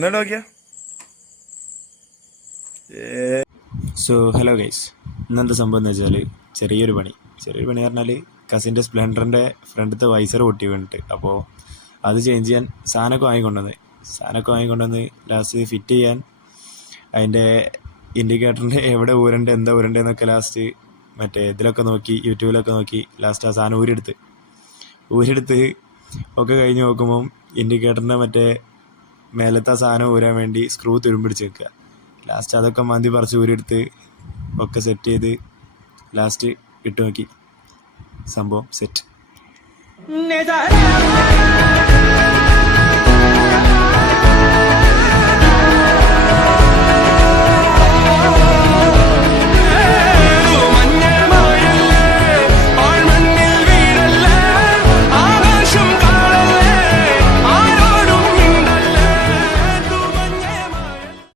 ഒന്നോട്ട് നോക്കിയാ. So hello guys, ഇന്നെന്താ സംഭവം എന്ന് വെച്ചാൽ ചെറിയൊരു പണി പറഞ്ഞാൽ കസിൻ്റെ സ്പ്ലെൻഡറിൻ്റെ ഫ്രണ്ടത്തെ വൈസർ പൊട്ടി വീണിട്ട്. അപ്പോൾ അത് ചേഞ്ച് ചെയ്യാൻ സാധനമൊക്കെ വാങ്ങിക്കൊണ്ടുവന്ന് ലാസ്റ്റ് ഫിറ്റ് ചെയ്യാൻ അതിൻ്റെ ഇൻഡിക്കേറ്ററിൻ്റെ എവിടെ ഊരണ്ട് എന്താ ഊരണ്ടെന്നൊക്കെ ലാസ്റ്റ് മറ്റേ ഇതിലൊക്കെ നോക്കി യൂട്യൂബിലൊക്കെ നോക്കി ലാസ്റ്റ് ആ സാധനം ഊരെടുത്ത് ഒക്കെ കഴിഞ്ഞ് നോക്കുമ്പം ഇൻഡിക്കേറ്ററിൻ്റെ മറ്റേ മേലത്തെ സാധനം ഊരാൻ വേണ്ടി സ്ക്രൂ തുരുമ്പിടിച്ച് വെക്കുക. ലാസ്റ്റ് അതൊക്കെ മാന്തി പറിച്ച് ഊരെടുത്ത് ഒക്കെ സെറ്റ് ചെയ്ത് ലാസ്റ്റ് ഇട്ട് നോക്കി, സംഭവം സെറ്റ്.